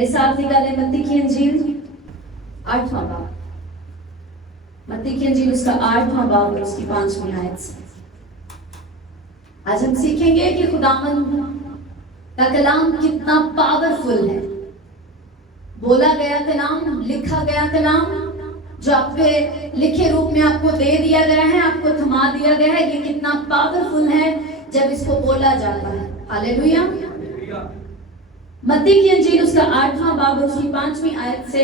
मेरे साथ निकाले मत्ती की अंजील 8वां बाब, मत्ती की अंजील उसका 8वां बाब और उसकी 5वीं आयत से। आज हम सीखेंगे कि खुदावंद का कलाम कितना पावरफुल है। बोला गया कलाम, लिखा गया कलाम, जो आपके लिखे रूप में आपको दे दिया गया है, आपको थमा दिया गया है, ये कितना पावरफुल है जब इसको बोला जाता है। हालेलुया। मत्ती की अंजील उसका 8वां बाब और उसकी 5वीं आयत से।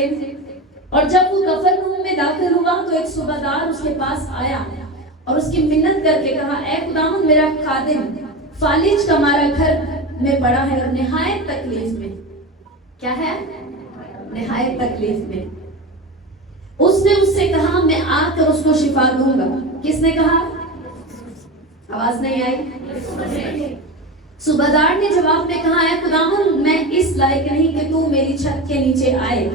और जब वो कफरनहूम में दाखिल हुआ तो एक सूबादार उसके पास आया और उसकी मिन्नत करके कहा, ऐ खुदावंद, मेरा खादिम फालिज का मारा घर में पड़ा है और निहायत तकलीफ में। क्या है? निहायत तकलीफ में। उसने उससे कहा, मैं आकर उसको शिफा दूंगा। किसने कहा? आवाज नहीं आई। सूबादार ने जवाब में कहा, है खुदावंद, मैं इस लायक नहीं कि तू मेरी छत के नीचे आए,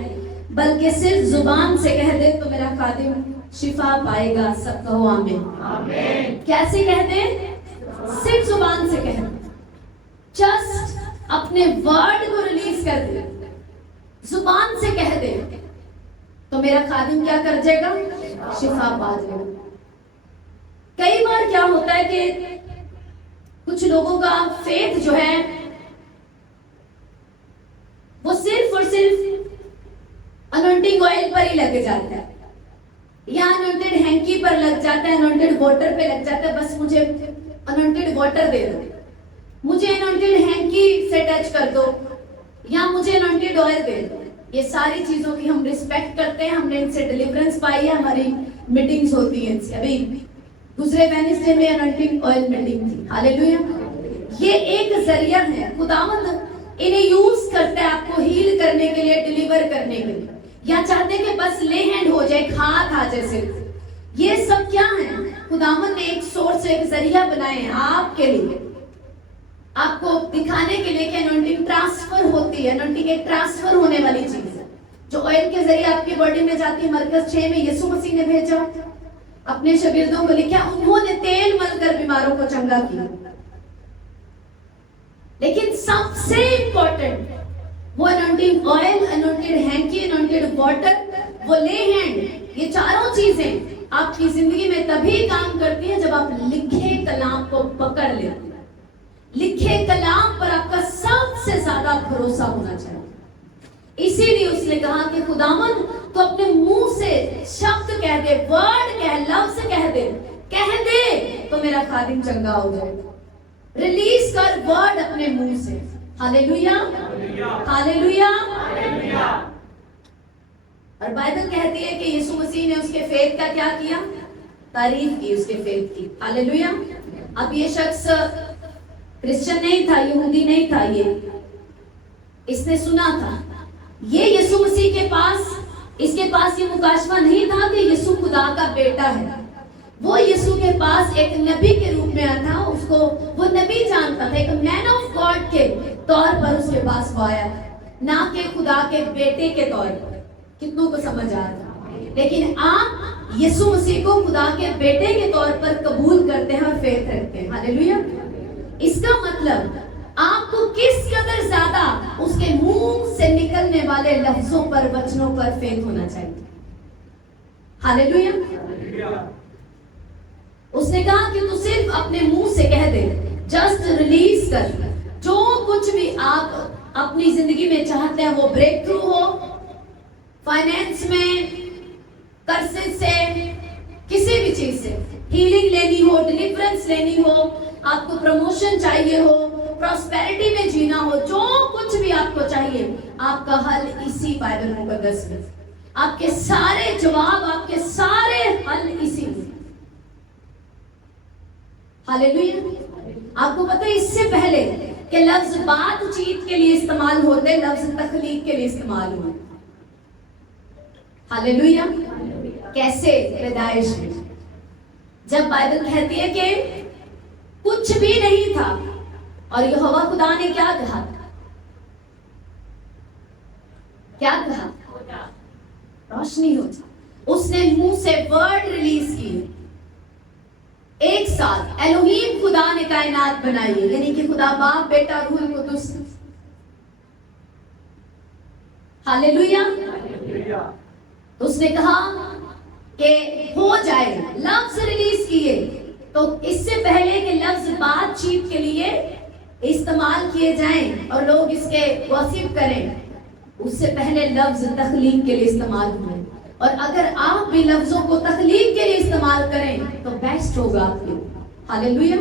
बल्कि सिर्फ जुबान से कह दे तो मेरा खादिम शिफा पाएगा। सब कहो आमीन। कैसे कह दे? सिर्फ जुबान से कह दे, जस्ट अपने वर्ड को रिलीज कर दे, जुबान से कह दे तो मेरा खादिम क्या कर जाएगा? शिफा पा जाएगा। कई बार क्या होता है कि कुछ लोगों का फेथ जो है वो सिर्फ और सिर्फ अनॉइंटिंग ऑयल पर ही लग जाता है, या अनॉइंटेड हैंकी पर लग जाता है, अनॉइंटेड वाटर पे लग जाता है। बस मुझे अनॉइंटेड वाटर दे दो, मुझे अनॉइंटेड हैंकी से टच कर दो, या मुझे अनॉइंटेड ऑयल दे दो। ये सारी चीजों की हम रिस्पेक्ट करते हैं, हमने इनसे डिलीवरेंस पाई है, हमारी मीटिंग्स होती है इनसे। अभी दूसरे वेडनेसडे में अनॉइंटिंग ऑयल मीटिंग थी। हालेलुया। ये एक जरिया है, खुदावंद इन्हें यूज करता है आपको हील करने के लिए, डिलीवर करने के लिए, या चाहते हैं कि बस ले हैंड हो जाए, हाथ आ जाए सिर्फ। ये सब क्या है? खुदावंद ने एक सोर्स, एक जरिया बनाए हैं आपके लिए, आपको दिखाने के लिए कि अनॉइंटिंग ट्रांसफर होती है। अनॉइंटिंग एक ट्रांसफर होने वाली चीज है जो ऑयल के जरिए आपकी बॉडी में जाती है। मरकज 6 में यीशु मसीह ने भेजा, अपने शागिर्दों को लिखा, उन्होंने तेल मलकर बीमारों को चंगा किया। लेकिन सबसे इंपॉर्टेंट वो anointing oil, anointed hanky, anointed water, वो ले हैंड, ये चारों चीजें आपकी जिंदगी में तभी काम करती है जब आप लिखे कलाम को पकड़ लेते हैं। लिखे कलाम पर आपका सबसे ज्यादा भरोसा होना चाहिए। इसीलिए उसने कहा कि खुदावंद तो अपने मुंह से शब्द कह दे, वर्ड कह, लफ्ज कह दे तो मेरा खादिम चंगा हो जाए। रिलीज कर वर्ड अपने मुंह से। Hallelujah, hallelujah. और बाइबल कहती है कि यीशु मसीह ने उसके फेथ का क्या किया? तारीफ की, उसके फेथ की। हालेलुया। अब ये शख्स क्रिश्चियन नहीं था, यहूदी नहीं था, इसने सुना था, ये यीशु मसीह के पास, इसके पास ये मुकाशवा नहीं था कि यीशु खुदा का बेटा है। वो यीशु के पास एक नबी के रूप में आया था, उसको वो नबी जानता था, एक मैन ऑफ गॉड के तौर पर उसके पास वो आया, ना कि खुदा के बेटे के तौर पर। कितनों को समझ आ रहा? लेकिन आप यीशु मसीह को खुदा के बेटे के तौर पर कबूल करते हैं और फेथ रखते हैं। हालेलुया। इसका मतलब आपको किस कदर ज्यादा उसके मुंह से निकलने वाले लफ्जों पर, वचनों पर फेथ होना चाहिए। हालेलुया। उसने कहा कि तू सिर्फ अपने मुंह से कह दे, जस्ट रिलीज कर, जो कुछ भी आप अपनी जिंदगी में चाहते हैं, वो ब्रेक थ्रू हो, फाइनेंस में, कर्सेस से, किसी भी चीज से हीलिंग लेनी हो, डिलीवरेंस लेनी हो, आपको प्रमोशन चाहिए हो, प्रॉस्पेरिटी में जीना हो, जो कुछ भी आपको चाहिए, आपका हल इसी बाइबल मुकद्दस में। आपके सारे जवाब, आपके सारे हल इसी में। हालेलुया। आपको पता है इससे पहले कि लफ्ज बातचीत के लिए इस्तेमाल होते, लफ्ज तखलीक के लिए इस्तेमाल हुए। हालेलुया। कैसे? पैदाइश में, जब बाइबल कहती है कि कुछ भी नहीं था और यहोवा खुदा ने क्या कहा? क्या कहा? रोशनी हो जा। उसने मुंह से वर्ड रिलीज किए। एक साथ एलोहीम खुदा ने कायनात बनाई है, यानी कि खुदा बाप, बेटा, रूह कुदस। हालेलुया। तो उसने कहा कि हो जाए, लफ्ज रिलीज किए। तो इससे पहले कि लफ्ज बातचीत के लिए इस्तेमाल किए जाएं और लोग इसके गॉसिप करें, उससे पहले लफ्ज तख्लीक के लिए इस्तेमाल हुए। और अगर आप भी लफ्जों को तख्लीक के लिए इस्तेमाल करें तो बेस्ट होगा आपके लिए। हालेलुया।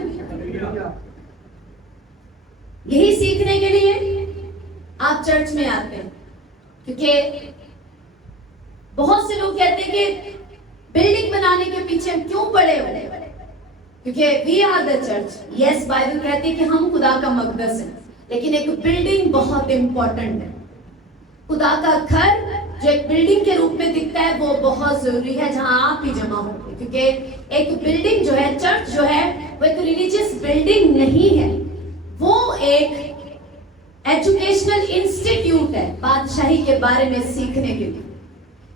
यही सीखने के लिए आप चर्च में आते हैं, क्योंकि बहुत से लोग कहते हैं कि बिल्डिंग बनाने के पीछे हम क्यों पड़े हुए, क्योंकि we are the church. Yes, Bible कहती है कि हम खुदा का मकदस है, लेकिन एक बिल्डिंग बहुत इंपॉर्टेंट है। खुदा का घर जो एक बिल्डिंग के रूप में दिखता है वो बहुत जरूरी है, जहां आप ही जमा होंगे। क्योंकि एक बिल्डिंग जो है, चर्च जो है, वो एक रिलीजियस बिल्डिंग नहीं है, वो एक एजुकेशनल इंस्टीट्यूट है बादशाही के बारे में सीखने के लिए,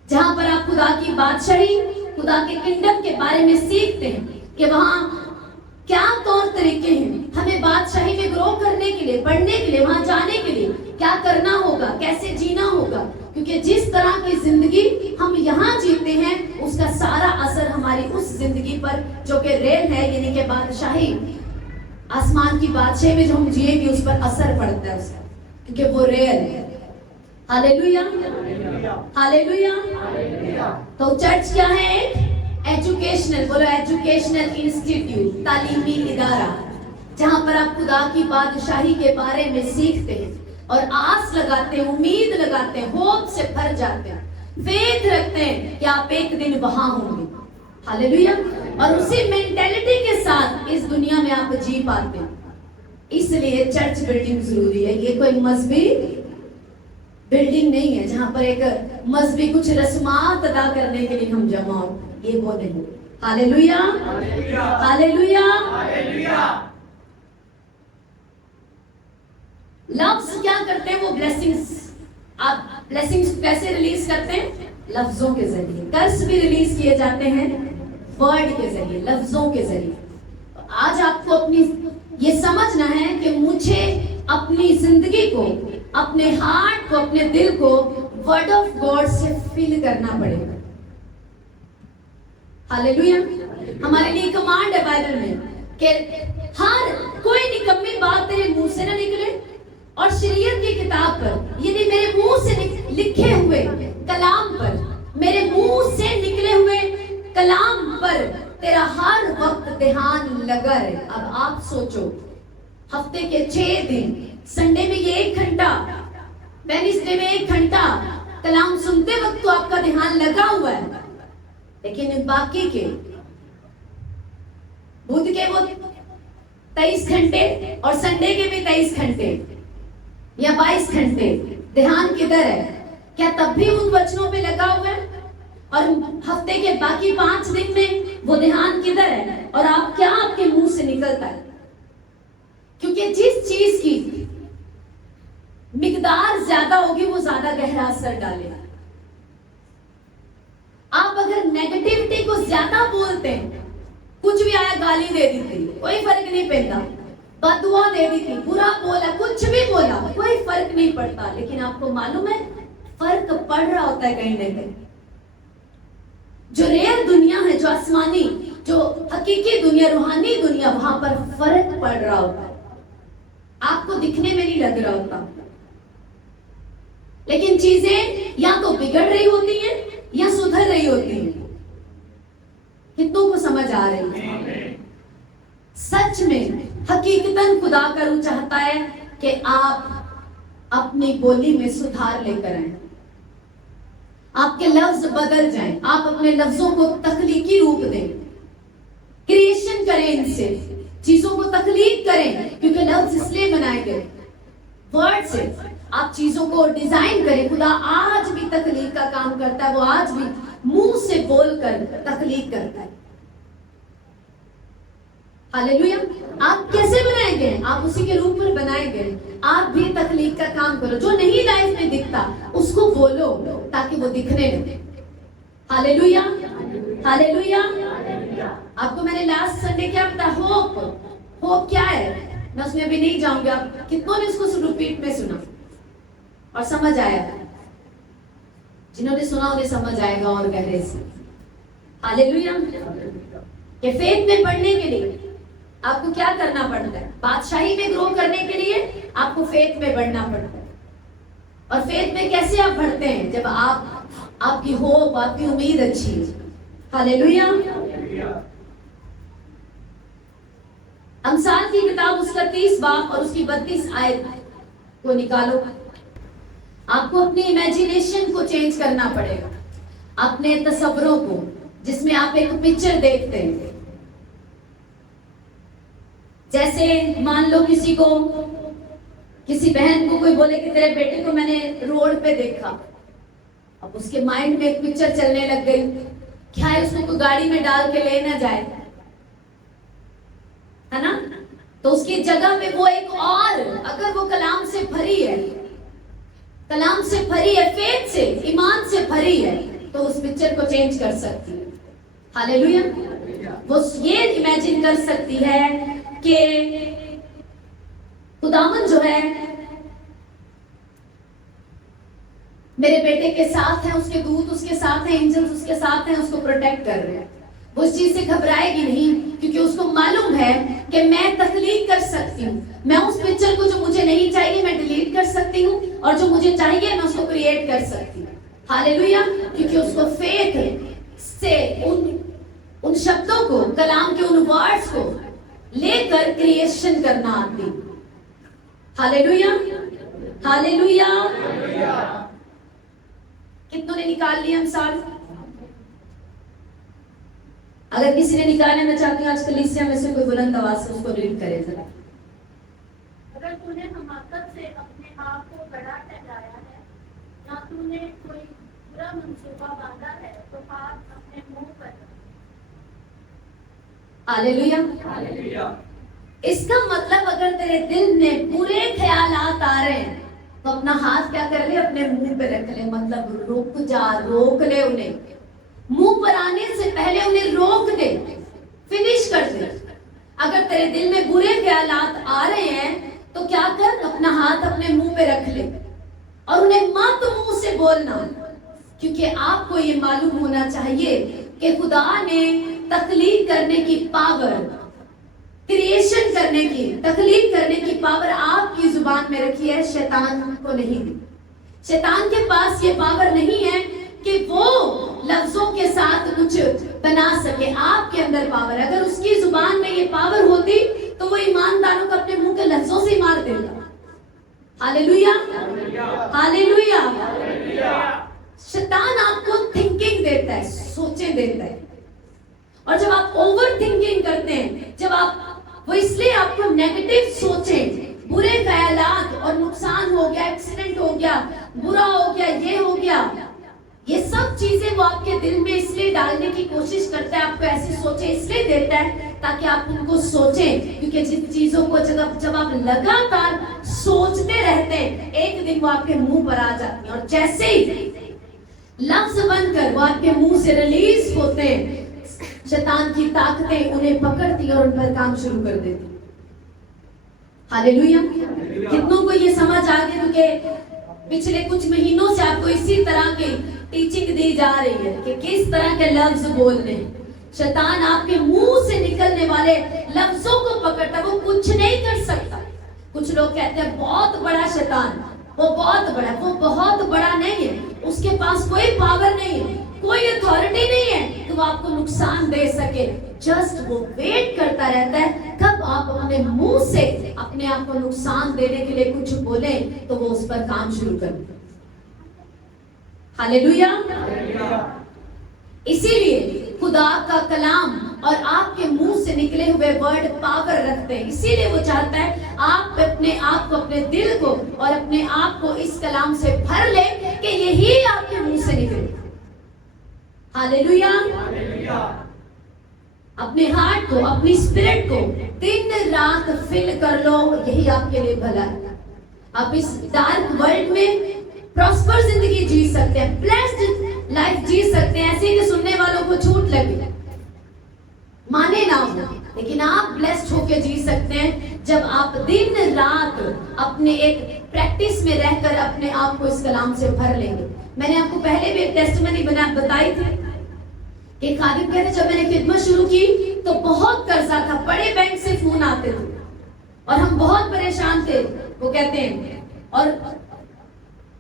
जहां पर आप खुदा की बादशाही, खुदा के किंगडम के बारे में सीखते हैं कि वहां क्या तौर तरीके हैं, हमें बादशाही में ग्रो करने के लिए, बढ़ने के लिए, वहां जाने के लिए क्या करना होगा, कैसे जीना होगा। क्योंकि जिस तरह की जिंदगी हम यहाँ जीते हैं उसका सारा असर हमारी उस जिंदगी पर जो कि रेल है, यानी कि बादशाही, आसमान की बादशाही में जो हम जिएंगे उस पर असर पड़ता है उसका, क्योंकि वो रेल है। Hallelujah, hallelujah. तो चर्च क्या है? एजुकेशनल, बोलो एजुकेशनल इंस्टीट्यूट, तालीमी इदारा, जहां पर आप खुदा की बादशाही के बारे में सीखते हैं और आस लगाते हैं, उम्मीद लगाते हैं, होप से भर जाते हैं, फेथ रखते हैं कि आप एक दिन वहां होंगे। हालेलुया। और उसी मेंटेलिटी के साथ इस दुनिया में आप जी पाते हैं। इसलिए चर्च बिल्डिंग जरूरी है। ये कोई मजहबी बिल्डिंग नहीं है जहां पर एक मजहबी कुछ रस्मात अदा करने के लिए हम जमा हो, ये वो नहीं। Hallelujah, hallelujah. लफ्ज क्या करते हैं? वो ब्लेसिंग्स, आप ब्लेसिंग्स कैसे रिलीज करते हैं? लफ्जों के जरिए। कर्ज भी रिलीज किए जाते हैं वर्ड के जरिए, लफ्जों के जरिए। आज आपको अपनी ये समझना है कि मुझे अपनी जिंदगी को, अपने हार्ट को, अपने दिल को वर्ड ऑफ गॉड से फिल करना पड़ेगा। हालेलुया। हमारे लिए कमांड है बाइबल में कि हर कोई निकम्मी बात तेरे मुंह से ना निकले, और शरीयत की किताब पर, यानी मेरे मुंह से लिखे हुए कलाम पर, मेरे मुंह से निकले हुए कलाम पर तेरा हर वक्त ध्यान लगा रहे। अब आप सोचो, हफ्ते के 6 दिन, संडे में ये 1 घंटा, वेडनेसडे में 1 घंटा कलाम सुनते वक्त तो आपका ध्यान लगा हुआ है, लेकिन बाकी के बुध के वो 23 घंटे और संडे के भी 23 घंटे या 22 घंटे ध्यान किधर है? क्या तब भी उन वचनों पे लगा हुआ है? और हफ्ते के बाकी 5 दिन में वो ध्यान किधर है? और आप क्या आपके मुंह से निकलता है? क्योंकि जिस चीज की मिकदार ज्यादा होगी वो ज्यादा गहरा असर डालेगा। आप अगर नेगेटिविटी को ज्यादा बोलते हैं, कुछ भी आया गाली दे दी थी, कोई फर्क नहीं पड़ता, बददुआ दे दी थी, बुरा बोला, कुछ भी बोला, कोई फर्क नहीं पड़ता। लेकिन आपको मालूम है फर्क पड़ रहा होता है कहीं ना कहीं। जो रियल दुनिया है, जो आसमानी, जो हकीकी दुनिया, रूहानी दुनिया, वहां पर फर्क पड़ रहा होता है, आपको दिखने में नहीं लग रहा होता। लेकिन चीजें या तो बिगड़ रही होती हैं या सुधर रही होती हैं। कितनों को समझ आ रही है? सच में हकीकतन खुदा करूं चाहता है कि आप अपनी बोली में सुधार लेकर आए, आपके लफ्ज बदल जाएं, आप अपने लफ्जों को तख्लीकी रूप दें, क्रिएशन करें, इनसे चीजों को तख्लीक करें, क्योंकि लफ्ज इसलिए बनाए गए, वर्ड से आप चीजों को डिजाइन करें। खुदा आज भी तख्लीक का काम करता है, वो आज भी मुंह से बोलकर तख्लीक करता है। हालेलुया। आप कैसे बनाए गए? आप उसी के रूप में बनाए गए। आप भी तख्लीक का काम करो। जो नहीं लाइफ में दिखता उसको बोलो ताकि वो दिखने लगे। Hallelujah, hallelujah. आपको मैंने लास्ट संडे क्या बताया? होप। होप क्या है? मैं उसमें भी नहीं जाऊंगी। आप कितनों ने उसको रिपीट में सुना और समझ आया? जिन्होंने सुना उन्हें समझ आएगा और गहरे से। हालेलुया। कि फेथ में बढ़ने के लिए आपको क्या करना पड़ता है? बादशाही में ग्रो करने के लिए आपको फेथ में बढ़ना पड़ता है। और फेथ में कैसे आप बढ़ते हैं? जब आपकी होप, आपकी उम्मीद अच्छी है। हालेलुया। अमसाल की किताब उसका 30 बाब और उसकी 32 आयत को निकालो। आपको अपनी इमेजिनेशन को चेंज करना पड़ेगा, अपने तस्वरों को, जिसमें आप एक पिक्चर देखते हैं। जैसे मान लो किसी बहन को कोई बोले कि तेरे बेटे को मैंने रोड पे देखा, अब उसके माइंड में एक पिक्चर चलने लग गई, क्या है उसको कोई गाड़ी में डाल के ले ना जाए, है ना? तो उसकी जगह पे वो एक और, अगर वो कलाम से भरी है, कलाम से भरी है, फेथ से, ईमान से भरी है, तो उस पिक्चर को चेंज कर सकती है। हालेलुया। वो ये इमेजिन कर सकती है कि खुदावन जो है मेरे बेटे के साथ है, उसके दूत उसके साथ हैं, एंजल्स उसके साथ हैं, उसको प्रोटेक्ट कर रहे हैं। वो इस चीज से घबराएगी नहीं, क्योंकि उसको मालूम है कि मैं तख्लीक कर सकती हूँ। मैं उस पिक्चर को जो मुझे नहीं चाहिए मैं डिलीट कर सकती हूँ, और जो मुझे चाहिए मैं उसको क्रिएट कर सकती हूँ। हालेलुया। क्योंकि उसको फेथ से उन शब्दों को, कलाम के उन वर्ड्स को लेकर क्रिएशन करना आती। हालेलुया। हालेलुया। कितनों ने निकाल लिया अमसाल? अगर किसी ने निकालना, मैं चाहती हूँ आज कलीसिया में से कोई बुलंद आवाज से उसको रीड करे जरा। अगर तूने हमाकत से अपने आप को बड़ा ठहराया है, या तूने कोई बुरा मंसूबा बांधा है, तो हाथ अपने मुंह पर रख। हालेलुया। इसका मतलब अगर तेरे दिल में बुरे ख्यालात आ रहे हैं, तो अपना हाथ क्या कर ले? अपने मुंह पे रख ले। मतलब रुक जा, रोक ले उन्हें। मुंह पर आने से पहले उन्हें रोक दे, फिनिश कर दे। अगर तेरे दिल में बुरे ख्यालात आ रहे हैं, तो क्या कर? अपना हाथ अपने मुंह पे रख ले और उन्हें मत मुंह से बोलना, क्योंकि आपको ये मालूम होना चाहिए कि खुदा ने तख्लीक करने की पावर, क्रिएशन करने की, तख्लीक करने की पावर आपकी जुबान में रखी है, शैतान को नहीं दी। शैतान के पास ये पावर नहीं है कि वो लफ्जों के साथ कुछ बना सके। आपके अंदर पावर है। अगर उसकी जुबान में ये पावर होती तो वो ईमानदारों को अपने मुंह के लफ्जों से मार देगा। हालेलुया। हालेलुया। शैतान आपको थिंकिंग देता है, सोचे देता है, और जब आप ओवर थिंकिंग करते हैं, जब आप वो इसलिए आपको नेगेटिव सोचें, बुरे ख्यालात, और नुकसान हो गया, एक्सीडेंट हो गया, बुरा हो गया, ये हो गया, ये सब चीजें वो आपके दिल में इसलिए डालने की कोशिश करता है, आपको ऐसी सोचे इसलिए देता है ताकि आप उनको सोचें। क्योंकि जिन चीजों को जब आप लगातार सोचते रहते हैं, एक दिन वो आपके मुंह पर आ जाती है, और जैसे ही लफ्ज बनकर वो आपके मुंह से रिलीज होते हैं, शैतान की ताकतें उन्हें पकड़ती और उन पर काम शुरू कर देती। हालेलुया। कितनों को ये समझ आ गई? क्योंकि पिछले कुछ महीनों से आपको इसी तरह की टीचिंग दी जा रही है कि किस तरह के लफ्ज बोलने हैं। शैतान आपके मुंह से निकलने वाले लफ्जों को पकड़ता, वो कुछ नहीं कर सकता। कुछ लोग कहते हैं बहुत बड़ा शैतान, वो बहुत बड़ा, वो बहुत बड़ा नहीं है, उसके पास कोई पावर नहीं है, कोई अथॉरिटी नहीं है कि वो आपको नुकसान दे सके। जस्ट वो वेट करता रहता है कब आप अपने मुंह से अपने आप को नुकसान देने के लिए कुछ बोले, तो वो उस पर काम शुरू कर दे। हालेलुया। इसीलिए खुदा का कलाम और आपके मुंह से निकले हुए वर्ड पावर रखते हैं। इसीलिए वो चाहता है आप अपने आप को, अपने दिल को और अपने आप को इस कलाम से भर ले कि यही आपके मुंह से निकले। हालेलुया। अपने हार्ट को, अपनी स्पिरिट को दिन रात फिल कर लो, यही आपके लिए भला है। आप इस डार्क वर्ल्ड में प्रॉस्पर जिंदगी जी सकते हैं, ब्लेस्ड लाइफ जी सकते हैं, ऐसे कि सुनने वालों को छूट लगे, माने ना हो, लेकिन आप ब्लेस्ड होकर जी सकते हैं जब आप दिन रात अपने एक प्रैक्टिस में रहकर अपने आप को इस कलाम से भर लेंगे। मैंने आपको पहले भी एक टेस्टमनी बताई थी कि खादिम कहते जब मैंने खिदमत शुरू की तो बहुत कर्जा था, बड़े बैंक से फोन आते थे और हम बहुत परेशान थे। वो कहते हैं और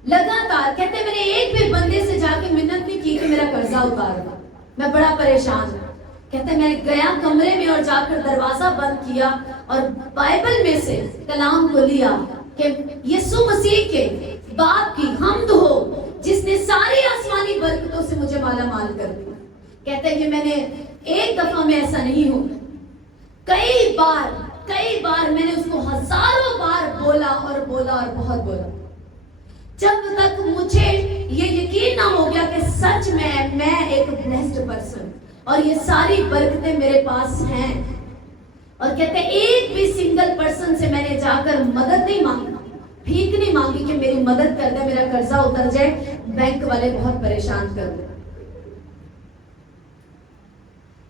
लगातार कहते मैंने एक भी बंदे से जाके मिन्नत नहीं की कि मेरा कर्जा उतार दो, मैं बड़ा परेशान हूँ। कहते मैं गया कमरे में और जाकर दरवाजा बंद किया और बाइबल में से कलाम को लिया कि यीशु मसीह के बाप की हम्द हो जिसने सारी आसमानी बरकतों से मुझे माला माल कर दिया। कहते हैं कि मैंने एक दफा में ऐसा नहीं हो, कई बार मैंने उसको हजारों बार बोला और बहुत बोला, जब तक मुझे ये यकीन ना हो गया कि सच में मैं एक ब्लेस्ड पर्सन और ये सारी बरकतें मेरे पास हैं। और कहते एक भी सिंगल पर्सन से मैंने जाकर मदद नहीं मांगी, भीख नहीं मांगी कि मेरी मदद कर दे, मेरा कर्जा उतर जाए, बैंक वाले बहुत परेशान कर दे।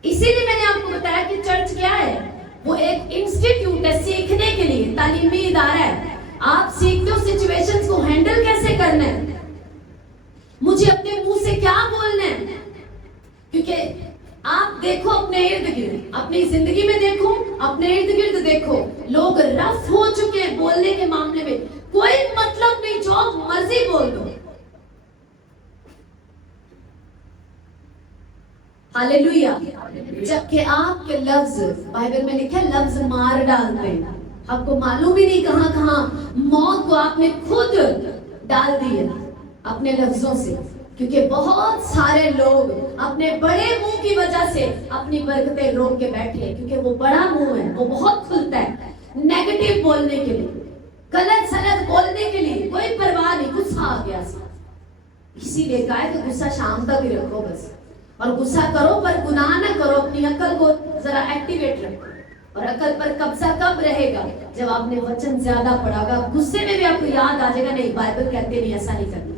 इसीलिए मैंने आपको बताया कि चर्च क्या है, वो एक इंस्टीट्यूट है सीखने के लिए, तालीमी इदारा है। आप सीखते हो सिचुएशंस को हैंडल कैसे करना है, मुझे अपने मुंह से क्या बोलना है। क्योंकि आप देखो अपने इर्द गिर्द, अपनी जिंदगी में देखो, अपने इर्द गिर्द देखो, लोग रफ हो चुके हैं बोलने के मामले में, कोई मतलब नहीं, जो मर्जी बोल दो। हालेलुया। जबकि आपके लफ्ज, बाइबल में लिखा है लफ्ज मार डालते हैं। आपको मालूम ही नहीं कहां कहां मौत को आपने खुद डाल दी है अपने लफ्जों से। क्योंकि बहुत सारे लोग अपने बड़े मुंह की वजह से अपनी बरकतें रोक के बैठे हैं, क्योंकि वो बड़ा मुंह है, वो बहुत खुलता है नेगेटिव बोलने के लिए, गलत सलत बोलने के लिए, कोई परवाह नहीं, गुस्सा आ गया। इसीलिए कहा कि गुस्सा शाम तक ही रखो बस, और गुस्सा करो पर गुनाह ना करो, अपनी अकल को जरा एक्टिवेट रखो। और अकल पर कब्जा कब रहेगा, जब आपने वचन ज्यादा पढ़ागा। गुस्से में भी आपको याद आ जाएगा, नहीं बाइबल कहते नहीं ऐसा नहीं करना,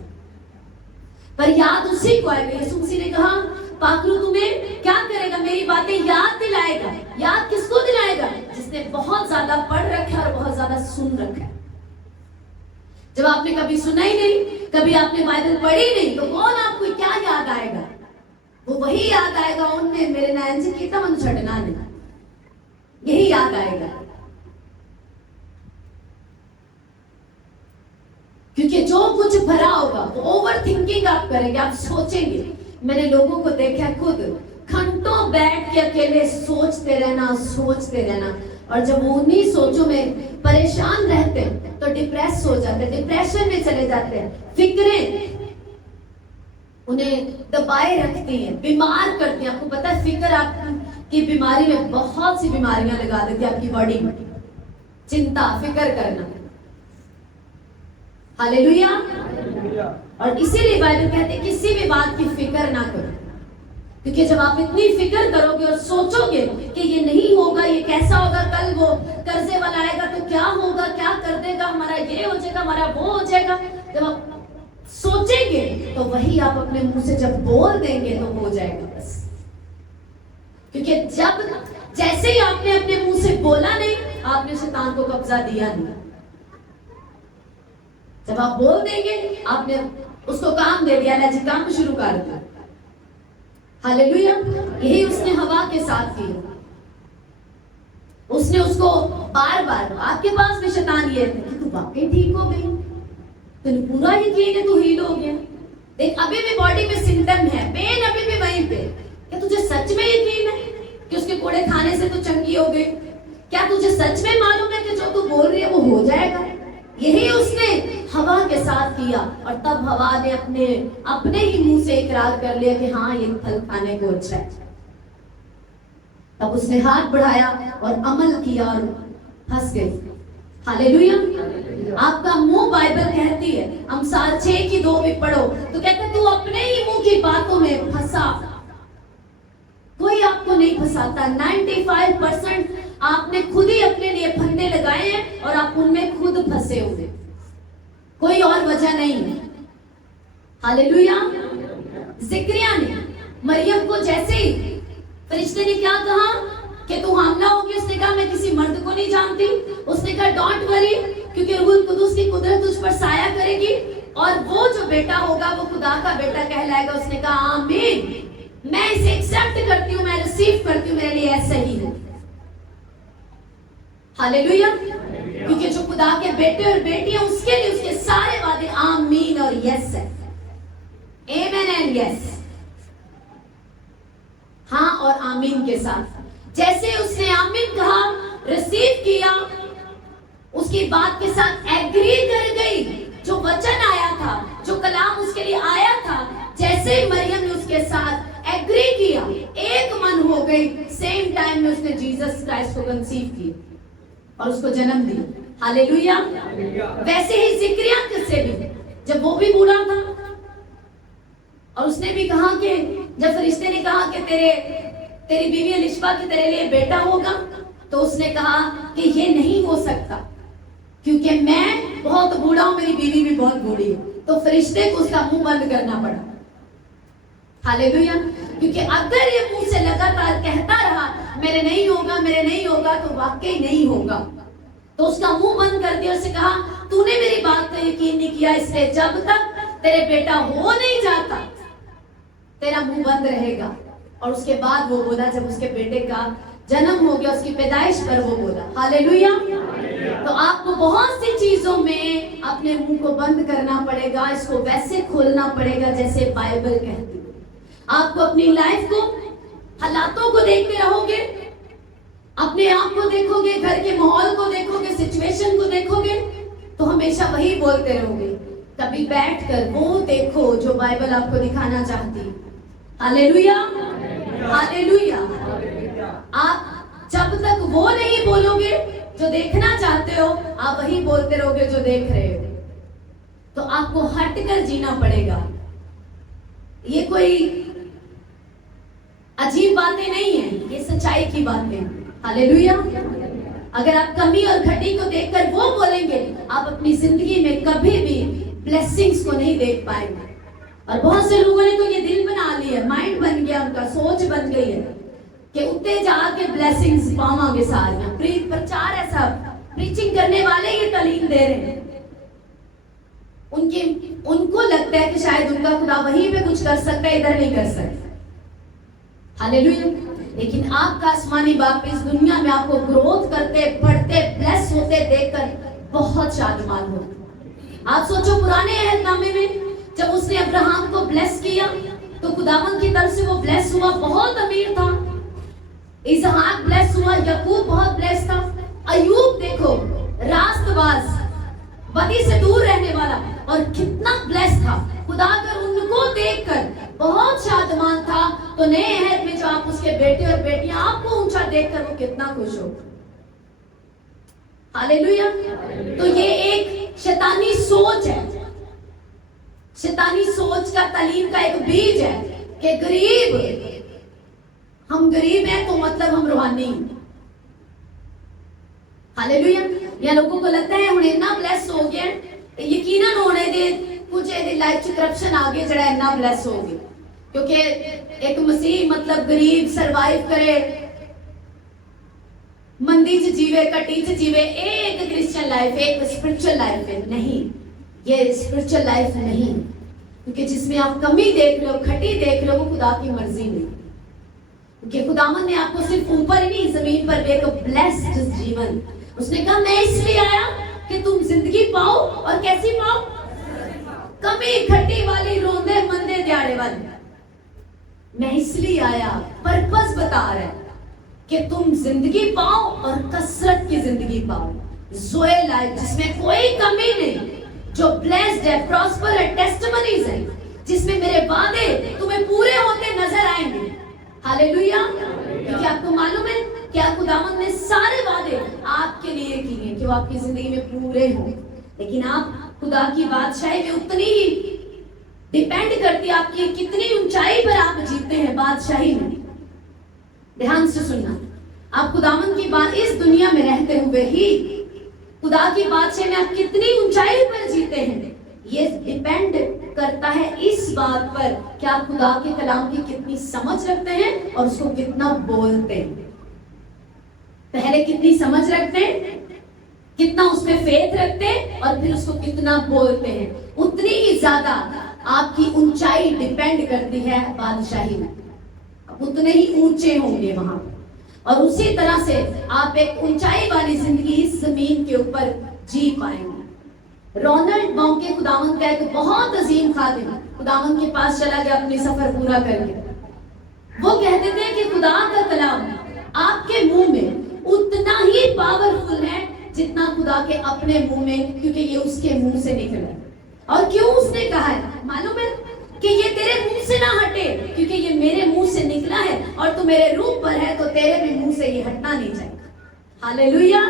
पर याद उसी को आएगा। यीशु मसीह ने कहा पाखरू तुम्हें क्या करेगा, मेरी बातें याद दिलाएगा। याद किसको दिलाएगा, जिसने बहुत ज्यादा पढ़ रखा है और बहुत ज्यादा सुन रखा है। जब आपने कभी सुना ही नहीं, कभी आपने बाइबल पढ़ी नहीं, तो कौन आपको क्या याद आएगा, वो वही याद आएगा, उनने मेरे नैन से कितना मन छड़ना नहीं, यही याद आएगा। क्योंकि जो कुछ भरा होगा वो ओवर थिंकिंग आप करेंगे, आप सोचेंगे। मैंने लोगों को देखा खुद, घंटों बैठ के अकेले सोचते रहना, और जब वो उन्हीं सोचों में परेशान रहते हैं तो डिप्रेस हो जाते हैं, डिप्रेशन में चले जाते हैं। फिक्रें उन्हें दबाए रखती हैं, बीमार करती हैं। आपको पता है फिक्र आपकी बीमारी में बहुत सी बीमारियां लगा देती है आपकी बॉडी में। चिंता, फिक्र करना। हालेलुया। और इसीलिए बाइबल कहते हैं किसी भी बात की फिक्र ना करो, क्योंकि जब आप इतनी फिक्र करोगे और सोचोगे कि ये नहीं होगा, ये कैसा होगा, कल वो कर्जे वाला आएगा तो क्या होगा, क्या कर देगा, हमारा ये हो जाएगा, हमारा वो हो जाएगा, जब आप सोचेंगे तो वही आप अपने मुंह से जब बोल देंगे तो हो जाएगा बस। क्योंकि जब जैसे ही आपने अपने मुंह से बोला नहीं, आपने शैतान को कब्जा दिया नहीं। जब आप बोल देंगे आपने उसको काम दे दिया, जी काम शुरू कर दिया। हालेलुया। यही उसने हवा के साथ किया। उसने उसको बार बार, आपके पास भी शैतान ये है कि तू वाकई ठीक हो गई, तुझे पूरा यकीन है तू हील हो गया, देख अभी भी बॉडी में सिम्टम है, पेन अभी भी वहीं पे, क्या तुझे सच में यकीन है कि उसके कोड़े खाने से तू चंगी हो गई? क्या तुझे सच में मालूम है कि जो तू बोल रही है वो हो जाएगा? यही उसने हवा के साथ किया, और तब हवा ने अपने ही मुंह से इकरार कर लिया कि हाँ ये फल खाने को अच्छा है। तब उसने हाथ बढ़ाया और अमल किया और फंस गई। हालेलुया। आपका मुंह बाइबल कहती है, अमसाल 6:2 भी पढ़ो तो कहते तू अपने ही मुंह की बातों में फंसा, कोई आपको नहीं फंसाता। 95% आपने खुद ही अपने लिए फंदे लगाए हैं और आप उनमें खुद फंसे हुए, कोई और वजह नहीं है। हालेलुया। जिक्रिया ने मरियम को जैसे ही फरिश्ते ने क्या कहा कि तू हामला होगी, उसने कहा मैं किसी मर्द को नहीं जानती। उसने कहा डोंट वरी, क्योंकि रूहुल कुदूस की कुदरत तुझ पर साया करेगी और वो जो बेटा होगा वो खुदा का बेटा कहलाएगा। उसने कहा आमीन, मैं इसे एक्सेप्ट करती हूँ, मैं रिसीव करती हूँ, मेरे लिए ऐसा ही है। हालेलुया। क्योंकि जो खुदा के बेटे और बेटियां उसके लिए उसके सारे वादे आमीन और यस है। आमेन एंड यस, हाँ और आमीन के साथ। जैसे उसने आमीन कहा, रिसीव किया, उसकी बात के साथ एग्री कर गई। जो वचन आया था, जो कलाम उसके लिए आया था, जैसे ही मरियम ने उसके साथ एग्री किया, एक मन हो गई, सेम टाइम में उसने जीसस क्राइस्ट को कंसीव किया और उसको जन्म दिया। हालेलुया। वैसे ही जिक्रिया से भी, जब वो भी बूढ़ा था और उसने भी कहा कि जब फरिश्ते ने कहा कि तेरी बीवी एलिशबा की तेरे लिए बेटा होगा, तो उसने कहा कि ये नहीं हो सकता क्योंकि मैं बहुत बूढ़ा हूं, मेरी बीवी भी बहुत बूढ़ी है। तो फरिश्ते को उसका मुंह बंद करना पड़ा। हालेलुया। क्योंकि अगर ये मुंह से लगातार कहता रहा मेरे नहीं होगा, मेरे नहीं होगा, तो वाकई नहीं होगा। तो उसका मुंह बंद कर दिया, उससे कहा तूने मेरी बात का यकीन नहीं किया, इसलिए जब तक तेरे बेटा हो नहीं जाता तेरा मुंह बंद रहेगा। और उसके बाद वो बोला, जब उसके बेटे का जन्म हो गया, उसकी पैदाइश पर वो बोला। हालेलुया। तो आपको बहुत सी चीजों में अपने मुंह को बंद करना पड़ेगा, इसको वैसे खोलना पड़ेगा जैसे बाइबल कहती है। आपको अपनी लाइफ को, हालातों को देखते रहोगे, अपने आप को देखोगे, घर के माहौल को देखोगे, सिचुएशन को देखोगे, तो हमेशा वही बोलते रहोगे। कभी बैठकर वो देखो जो बाइबल आपको दिखाना चाहती है। Hallelujah, hallelujah. आप जब तक वो नहीं बोलोगे जो देखना चाहते हो, आप वही बोलते रहोगे जो देख रहे हो। तो आपको हटकर जीना पड़ेगा। ये कोई अजीब बातें नहीं है, ये सच्चाई की बातें। हालेलुया। अगर आप कमी और घटी को देखकर वो बोलेंगे, आप अपनी जिंदगी में कभी भी ब्लेसिंग्स को नहीं देख पाएंगे। और बहुत से लोगों ने तो ये दिल बना लिया, माइंड बन गया, उनका सोच बन गई है कि उत्ते जाके ब्लेसिंग्स पावांगे सारियां। प्रचार ऐसा, प्रीचिंग करने वाले ये तालीम दे रहे हैं, उनको लगता है कि शायद उनका खुदा वहीं पे कुछ कर सकता है, इधर नहीं कर सकता। हालेलुया। लेकिन आपका आसमानी बाप इस दुनिया में आपको ग्रोथ करते, बढ़ते, ब्लेस होते देखकर बहुत शादमान हो। आप सोचो, पुराने अहदनामे में जब उसने अब्राहम को ब्लेस किया तो खुदावन की तरफ से वो ब्लेस हुआ, बहुत अमीर था। इसहाक ब्लेस हुआ, याकूब बहुत ब्लेस था। अय्यूब देखो, रास्तबाज, बदी से दूर रहने वाला, और कितना ब्लेस था। खुदा कर उनको देखकर बहुत शादमान था। तो नए अहद में जो आप उसके बेटे और बेटियां, आपको ऊंचा देखकर वो कितना खुश हो। हालेलुया। तो ये एक शैतानी सोच है, शैतानी सोच का तालीम का एक बीज है कि गरीब, हम गरीब हैं तो मतलब हम रूहानी। हालेलुया। या लोगों को लगता है हुणे इतना ब्लेस हो गया, यकीनन होने दे कुछ लाइफ च करप्शन आ गया जड़ा इतना ब्लेस हो गया। क्योंकि एक मसीह मतलब गरीब सरवाइव करे, मंदी च जीवे, कटी च जीवे, एक क्रिश्चियन लाइफ, एक स्पिरिचुअल लाइफ है। नहीं, ये स्पिरिचुअल लाइफ नहीं। क्योंकि जिसमें आप कमी देख रहे हो, खटी देख रहे हो, वो खुदा की मर्जी नहीं। क्योंकि खुदावन ने आपको सिर्फ ऊपर ही नहीं, जमीन पर भी एक ब्लेस्ड जीवन, उसने कहा मैं इसलिए आया कि तुम जिंदगी पाओ। और कैसी पाओ? कमी खटी वाली, रोंदे मंदे दिहाड़े वाली। मैं इसलिए आया, पर्पस बता रहा है कि तुम जिंदगी पाओ और कसरत की जिंदगी पाओ, जोए लाइफ जिसमें कोई कमी नहीं, जो ब्लेस्ड है, प्रॉस्पर है, टेस्टिमनीज है, जिसमें मेरे वादे तुम्हें पूरे होते नजर आएंगे। हालेलुया। क्योंकि आपको मालूम है कि खुदावंद ने सारे वादे आपके लिए किए कि वो आपकी जिंदगी में पूरे हों। लेकिन आप खुदा की बादशाही में उतनी ही डिपेंड करती है आपकी कितनी ऊंचाई पर आप जीते हैं बादशाही में। ध्यान से सुनना, आप खुदावंद की बात, इस दुनिया में रहते हुए ही खुदा की बादशाही में आप कितनी ऊंचाई पर जीते हैं, ये डिपेंड करता है इस बात पर कि आप खुदा के कलाम की कितनी समझ रखते हैं और उसको कितना बोलते हैं। पहले कितनी समझ रखते हैं, कितना उस पे फेथ रखते हैं, और फिर उसको कितना बोलते हैं। उतनी ही ज्यादा आपकी ऊंचाई डिपेंड करती है बादशाही में, उतने ही ऊंचे होंगे वहां। और उसी तरह से आप एक ऊंचाई वाली जिंदगी इस जमीन के ऊपर जी पाएंगे। रोनाल्ड बॉन्के खुदावंद का एक बहुत अजीम खादिम खुदावंद के पास चला गया अपनी सफर पूरा करके। वो कहते थे कि खुदा का कलाम आपके मुंह में उतना ही पावरफुल है जितना खुदा के अपने मुंह में, क्योंकि ये उसके मुंह से निकला। और क्यों उसने कहा है मालूम है कि ये तेरे मुंह से ना हटे, क्योंकि ये मेरे मुंह से निकला है और तू मेरे रूप पर है, तो तेरे भी मुंह से ये हटना नहीं चाहिए। हालेलुया।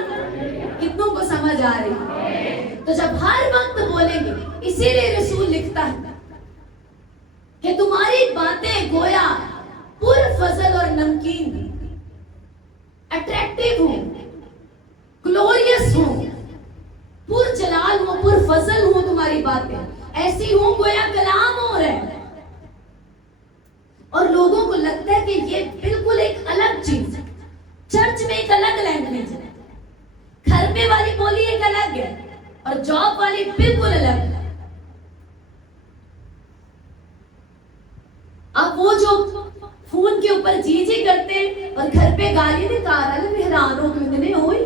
कितनों को समझ आ रही है? तो जब हर वक्त बोलेंगे, इसीलिए रसूल लिखता है कि तुम्हारी बातें गोया पुरफजल और नमकीन, अट्रैक्टिव हो, ग्लोरियस हो, पुरजलाल हो, पुरफजल हो, तुम्हारी बातें ऐसी हो गोया कलाम हो रहा है। और लोगों को लगता है कि ये बिल्कुल एक अलग चीज है। चर्च में एक अलग लैंग्वेज है, घर में वाली बोली एक अलग है और जॉब वाली बिल्कुल अलग है। अब वो जो फोन के ऊपर जी जी करते हैं और घर पे गाली ने कार वाले हैरान हो कितने हुई।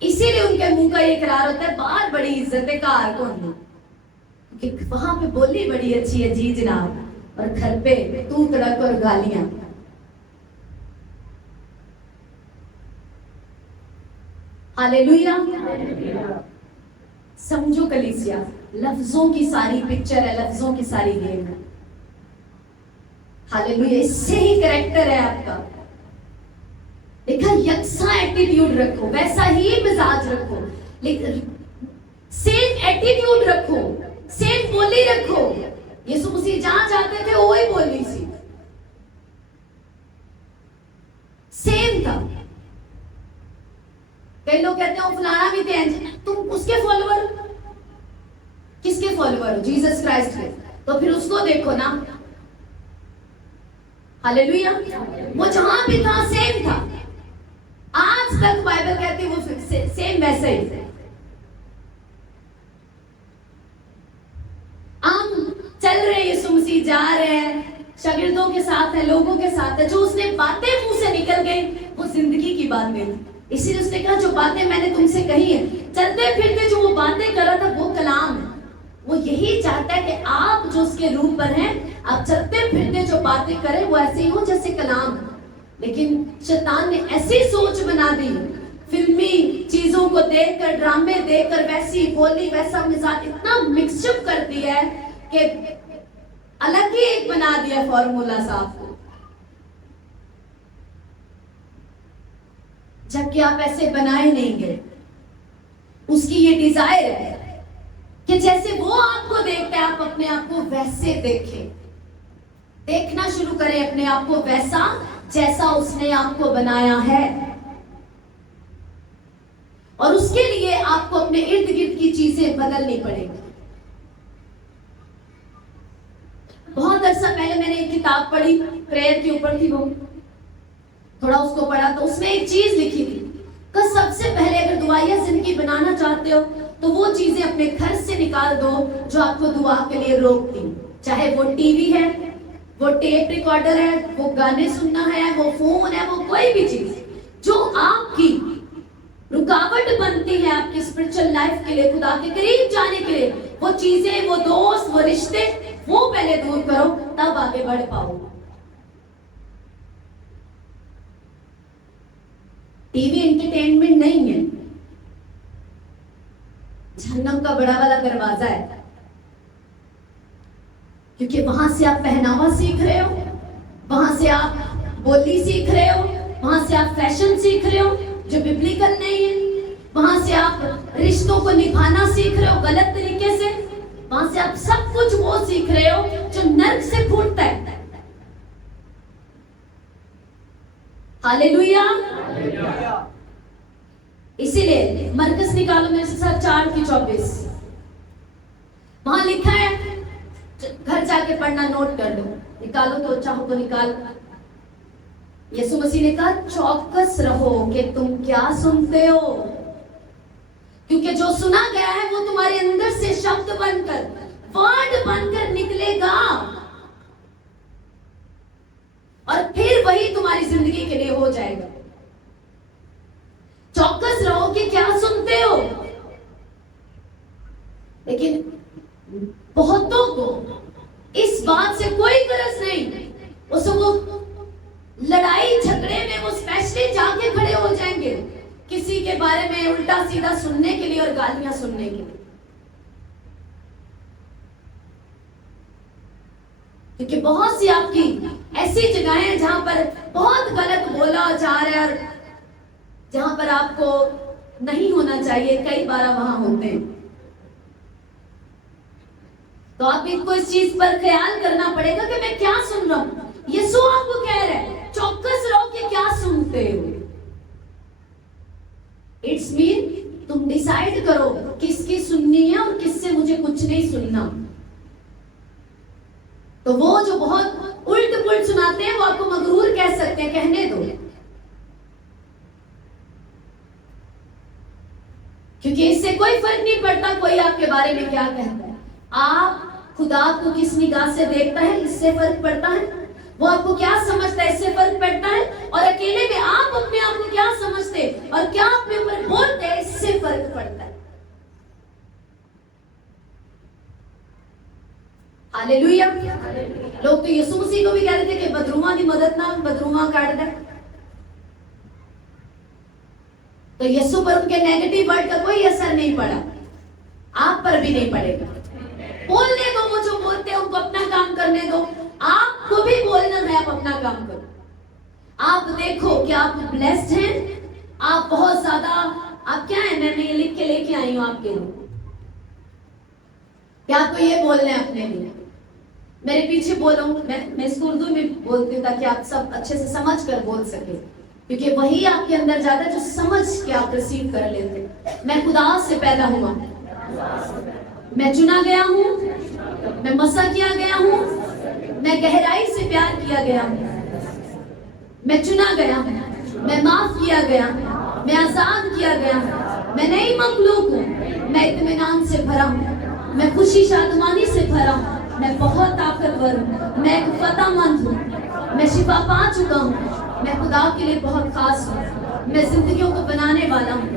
इसीलिए उनके मुंह का ये इकरार होता है, बाहर बड़ी इज्जत है, कार कौन है, क्योंकि वहां पे बोली बड़ी अच्छी है जी जनाब, और घर पे तू तड़क और गालियां। हालेलुया। समझो कलीसिया, लफ्जों की सारी पिक्चर है, लफ्जों की सारी गेम है। हालेलुया। इससे ही कैरेक्टर है आपका। देखा, यकसा एटीट्यूड रखो, वैसा ही मिजाज रखो, लेकिन सेम एटीट्यूड रखो, सेम बोली रखो। यीशु मसीह जहां जाते थे वही बोली सी सेम था। कई लोग कहते हैं फलाना भी थे, तुम उसके फॉलोअर, किसके फॉलोअर हो? जीसस क्राइस्ट के। तो फिर उसको देखो ना। हालेलुया। वो जहां भी था सेम था। आज तक बाइबल कहती है वो सेम वैसे ही। हम चल रहे, यीशु मसीह जा रहे हैं, शागिर्दों के साथ है, लोगों के साथ है। जो उसने बातें मुंह से निकल गई वो जिंदगी की बातें। इसीलिए उसने कहा, जो बातें मैंने तुमसे कही है, चलते फिरते जो वो बातें कर रहा था वो कलाम है। वो यही चाहता है कि आप जो उसके रूप पर हैं, आप चलते फिरते जो बातें करें वो ऐसे ही हो जैसे कलाम है। लेकिन शैतान ने ऐसी सोच बना दी, फिल्मी चीजों को देखकर, ड्रामे देखकर वैसी बोली वैसा मिजाज इतना मिक्सअप कर दिया है कि अलग ही एक बना दिया फॉर्मूला साहब को। जबकि आप ऐसे बनाए नहीं गए। उसकी ये डिजायर है कि जैसे वो आपको देखता है आप अपने आप को वैसे देखें। देखना शुरू करें अपने आप को वैसा जैसा उसने आपको बनाया है। और उसके लिए आपको अपने इर्द गिर्द की चीजें बदलनी पड़ेगी। बहुत अरसा पहले मैंने एक किताब पढ़ी, प्रेयर के ऊपर थी, वो थोड़ा उसको पढ़ा तो उसमें एक चीज लिखी थी कि सबसे पहले अगर दुआया जिंदगी बनाना चाहते हो तो वो चीजें अपने घर से निकाल दो जो आपको दुआ के लिए रोकती। चाहे वो टीवी है, वो टेप रिकॉर्डर है, वो गाने सुनना है, वो फोन है, वो कोई भी चीज जो आपकी रुकावट बनती है आपकी स्पिरिचुअल लाइफ के लिए, खुदा के करीब जाने के लिए, वो चीजें, वो दोस्त, वो रिश्ते, वो पहले दूर करो, तब आगे बढ़ पाओ। टीवी एंटरटेनमेंट नहीं है, जहन्नम का बड़ा वाला दरवाजा है। क्योंकि वहां से आप पहनावा सीख रहे हो, वहां से आप बोली सीख रहे हो, वहां से आप फैशन सीख रहे हो जो बिब्लिकल नहीं है, वहां से आप रिश्तों को निभाना सीख रहे हो गलत तरीके से, वहां से आप सब कुछ वो सीख रहे हो जो नर्क से फूटता है। हालेलुया। इसीलिए मरकस निकालो मेरे साथ 4:24, वहां लिखा है, घर जाके पढ़ना, नोट कर लो, निकालो तो चाहो तो निकाल। यीशु मसीह ने कहा चौकस रहो कि तुम क्या सुनते हो, क्योंकि जो सुना गया है वो तुम्हारे अंदर से शब्द बनकर, वर्ड बनकर निकलेगा और फिर वही तुम्हारी जिंदगी के लिए हो जाएगा। चौकस रहो कि क्या सुनते हो। लेकिन बहुतों को इस बात से कोई गरज नहीं, वो लड़ाई झगड़े में वो स्पेशली जाके खड़े हो जाएंगे किसी के बारे में उल्टा सीधा सुनने के लिए और गालियां सुनने के लिए, क्योंकि बहुत सी आपकी ऐसी जगहें हैं जहां पर बहुत गलत बोला जा रहा है और जहां पर आपको नहीं होना चाहिए, कई बार वहां होते हैं। तो आप इनको इस चीज पर ख्याल करना पड़ेगा कि मैं क्या सुन रहा हूं। यीशु आपको कह रहे हैं चौकस रहो कि क्या सुनते हो। इट्स मीन तुम डिसाइड करो किसकी सुननी है और किससे मुझे कुछ नहीं सुनना। तो वो जो बहुत उल्ट पुल्ट सुनाते हैं वो आपको मगरूर कह सकते हैं, कहने दो, क्योंकि इससे कोई फर्क नहीं पड़ता कोई आपके बारे में क्या कहता है। आप खुदा को किस निगाह से देखता है इससे फर्क पड़ता है, वो आपको क्या समझता है इससे फर्क पड़ता है, और अकेले में आप अपने आप को क्या समझते और क्या अपने ऊपर बोलते हैं इससे फर्क पड़ता है। हालेलुया। लोग तो यीशु मसीह को भी कह रहे थे कि बदरूमा की मदद ना, बदरूमा काट दे। तो यीशु पर उनके नेगेटिव वर्ड का कोई असर नहीं पड़ा, आप पर भी नहीं पड़ेगा। बोलने दो, वो जो बोलते हैं उनको अपना काम करने दो, आपको भी बोलना है, आप अपना काम करो। आप देखो कि आप ब्लेस्ड हैं, आप बहुत ज्यादा, आप क्या है, मैं ये लिख के लेके आई हूं आपके लिए कि आपको ये बोलना है अपने लिए। मेरे पीछे बोलो, मैं इसको उर्दू में बोलती हूँ ताकि आप सब अच्छे से समझ कर बोल सके, क्योंकि वही आपके अंदर जाता है जो समझ के आप रिसीव कर लेते। मैं खुदा से पैदा हुआ, मैं चुना गया हूँ, मैं मसा किया गया हूँ, मैं गहराई से प्यार किया गया हूँ, मैं चुना गया हूँ, मैं माफ किया गया, मैं आजाद किया गया, मैं नई मखलूक हूँ, मैं इत्मीनान से भरा हूँ, मैं खुशी शादमानी से भरा हूँ, मैं बहुत ताकतवर हूँ, मैं एक फतेहमंद हूँ, मैं शिफा पा चुका हूँ, मैं खुदा के लिए बहुत खास हूँ, मैं जिंदगियों को बनाने वाला हूँ,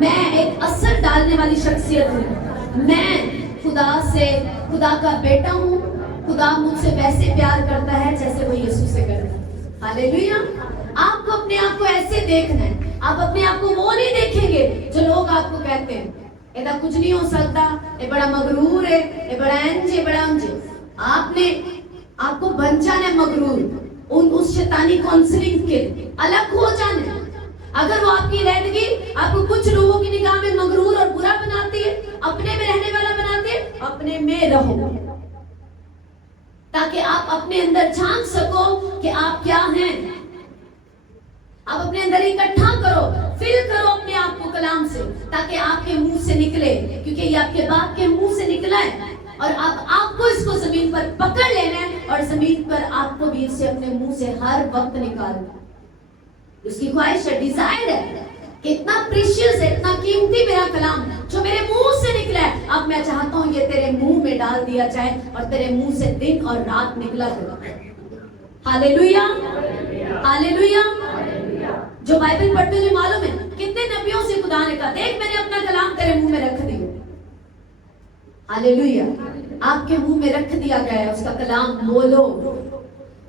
मैं एक असर डालने वाली शख्सियत हूँ, मैं खुदा का बेटा हूँ। खुदा मुझसे वैसे प्यार करता है जैसे वो यीशु से करता है। हालेलुया। आपको अपने आप को ऐसे देखना है, आप अपने आप को वो नहीं देखेंगे जो लोग आपको कहते हैं ऐसा कुछ नहीं हो सकता, ये बड़ा मगरूर है, ये बड़ा इंज है, बड़ा अंज। आपको बन जाना है मगरूर, उस शैतानी काउंसलिंग के अलग हो जाना है। अगर वो आपकी रहनगी आपको कुछ लोगों की निगाह में मगरूर और बुरा बनाती है, अपने में रहने वाला बनाती है, अपने में रहो ताकि आप अपने अंदर झांक सको कि आप क्या हैं। आप अपने अंदर इकट्ठा करो, फिल करो अपने आप को कलाम से, ताकि आपके मुंह से निकले, क्योंकि ये आपके बाप के मुंह से निकला है और अब आपको इसको जमीन पर पकड़ लेना है और जमीन पर आपको भी इसे अपने मुंह से हर वक्त निकालना है। उसकी ख्वाहिश है, डिजायर है कि इतना प्रीशियस है, इतना कीमती मेरा कलाम जो मेरे मुंह से निकला है, अब मैं चाहता हूं ये तेरे मुंह में डाल दिया जाए और तेरे मुंह से दिन और रात निकला करो। Hallelujah, hallelujah. जो बाइबल पढ़ते हुए मालूम है कितने नबियों से खुदा ने कहा, देख मैंने अपना कलाम तेरे मुंह में रख दिया। हालेलुया, आपके मुंह में रख दिया गया है, उसका कलाम बोलो।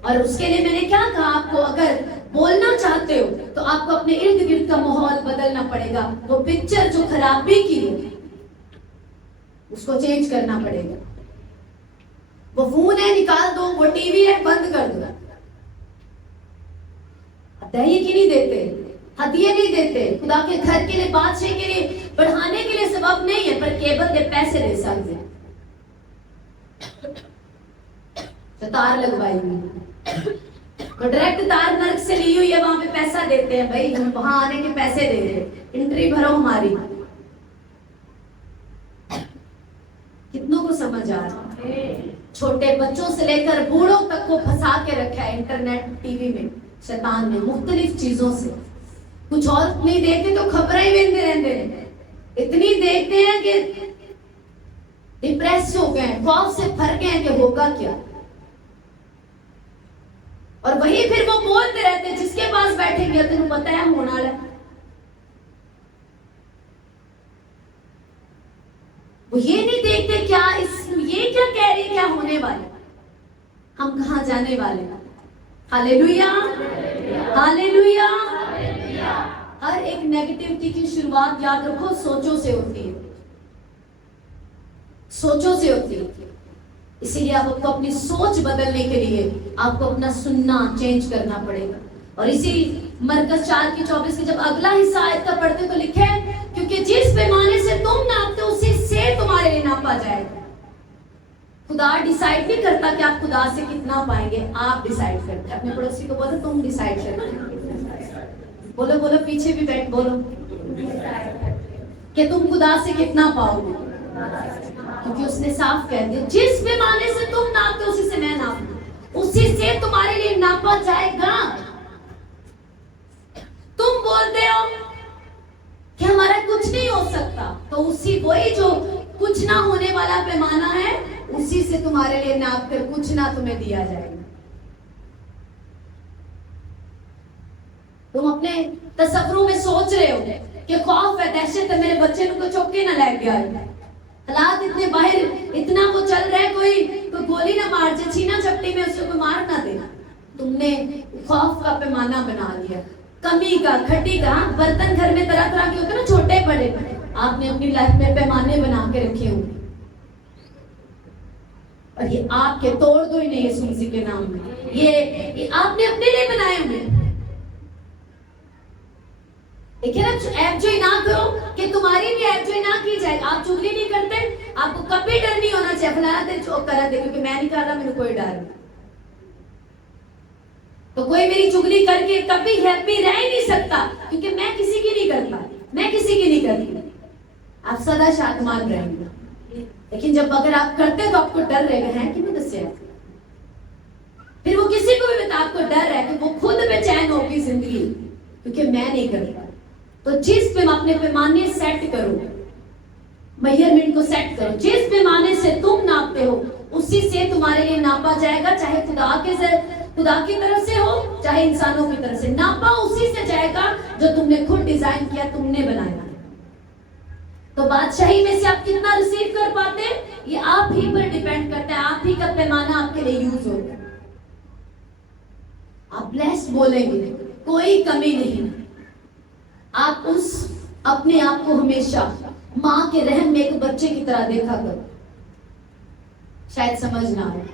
और उसके लिए मैंने क्या कहा आपको, अगर बोलना चाहते हो तो आपको अपने इर्द गिर्द का माहौल बदलना पड़ेगा। वो पिक्चर जो खराबी की उसको चेंज करना पड़ेगा। वो फोन है निकाल दो, वो टीवी है बंद कर दो। दही की नहीं देते, हदिये नहीं देते, खुदा के घर के लिए, बादशाह के लिए बढ़ाने के लिए सबब नहीं है, पर केवल के पैसे दे सकते हैं। तो तार लगवाई हुई तो डायरेक्ट तार नर्क से ली हुई है, वहां पे पैसा देते हैं, भाई हम वहां आने के पैसे दे रहे हैं, एंट्री भरो हमारी। कितनों को समझ आ रहा है? छोटे बच्चों से लेकर बूढ़ों तक को फंसा के रखा है इंटरनेट टीवी में। शैतान ने मुख्तलिफ चीजों से। कुछ और नहीं देखते तो खबरें ही लेते रहते हैं, इतनी देखते हैं कि डिप्रेस हो गए, खौफ से भर गए हैं कि होगा क्या। और वही फिर वो बोलते रहते हैं जिसके पास बैठेंगे तेन पता है होने वाला है। वो ये नहीं देखते क्या ये क्या कह रही, क्या होने वाला, हम कहां जाने वाले हैं। Hallelujah, hallelujah. हर एक नेगेटिविटी की शुरुआत याद रखो सोचों से होती है, सोचों से होती है। इसीलिए आपको अपनी सोच बदलने के लिए आपको अपना सुनना चेंज करना पड़ेगा। और इसी मरकज 4:24 के जब अगला हिस्सा आयत का पढ़ते तो लिखे है, क्योंकि जिस पैमाने से तुम नापते हो उसी से तुम्हारे लिए नापा जाएगा। खुदा डिसाइड नहीं करता कि आप खुदा से कितना पाएंगे, आप डिसाइड करते हैं। अपने पड़ोसी को बोलो तुम डिसाइड करते। बोलो बोलो, पीछे भी बैठ बोलो कि तुम खुदा से कितना पाओगे, क्योंकि उसने साफ कह दिया जिस पैमाने से तुम नापते हो उसी से मैं नापूं, उसी से तुम्हारे लिए नापा जाएगा। तुम बोलते हो कि हमारा कुछ नहीं हो सकता, तो उसी वही जो कुछ ना होने वाला पैमाना है उसी से तुम्हारे लिए नाप कर कुछ ना तुम्हें दिया जाएगा। तुम अपने तसव्वुरों में सोच रहे हो कि खौफ है, दहशत है, मेरे बच्चे को चौके ना लग गया, हालात इतने बाहर, इतना वो चल रहा है, कोई गोली ना मार जाए, छीना झपटी में उसको कोई मार ना दे। तुमने खौफ का पैमाना बना लिया, कमी का, घटी का। बर्तन घर में तरह तरह के होते ना, छोटे बड़े, आपने अपनी लाइफ में पैमाने बना के रखे होंगे, और ये आपके तोड़ दो ही नहीं यीशु मसीह के नाम में, ये आपने अपने लिए बनाए होंगे। देखिए ना, एंजॉय ना करो कि तुम्हारी भी एंजॉय ना की जाए। आप चुगली नहीं करते, आपको कभी डर नहीं होना चाहिए फलाना तेरे चोक करा दे, क्योंकि मैं नहीं कर रहा, मेरे कोई डर नहीं। तो कोई मेरी चुगली करके कभी हैप्पी रह ही नहीं सकता, क्योंकि मैं किसी की नहीं करता, मैं किसी की नहीं करती। आप सदा शांतमान रहेंगे, लेकिन जब अगर आप करते तो आपको डर रहेगा, है कि नहीं दस्या। फिर वो किसी को भी बता, आपको डर है कि वो खुद बेचैन होगी जिंदगी, क्योंकि मैं नहीं करता। तो जिस पे अपने पैमाने सेट करो, मेजरमेंट को सेट करो, जिस पैमाने से तुम नापते हो उसी से तुम्हारे लिए नापा जाएगा, चाहे खुदा की तरफ से हो चाहे इंसानों की तरफ से। नापा उसी से जाएगा जो तुमने खुद डिजाइन किया, तुमने बनाया। तो बादशाही में से आप कितना रिसीव कर पाते हैं ये आप ही पर डिपेंड करता है, आप ही का पैमाना आपके लिए यूज होगा। आप ब्लेस्ड बोलेंगे, कोई कमी नहीं। आप उस अपने आप को हमेशा माँ के रहम में एक बच्चे की तरह देखा करो। शायद समझ ना आए,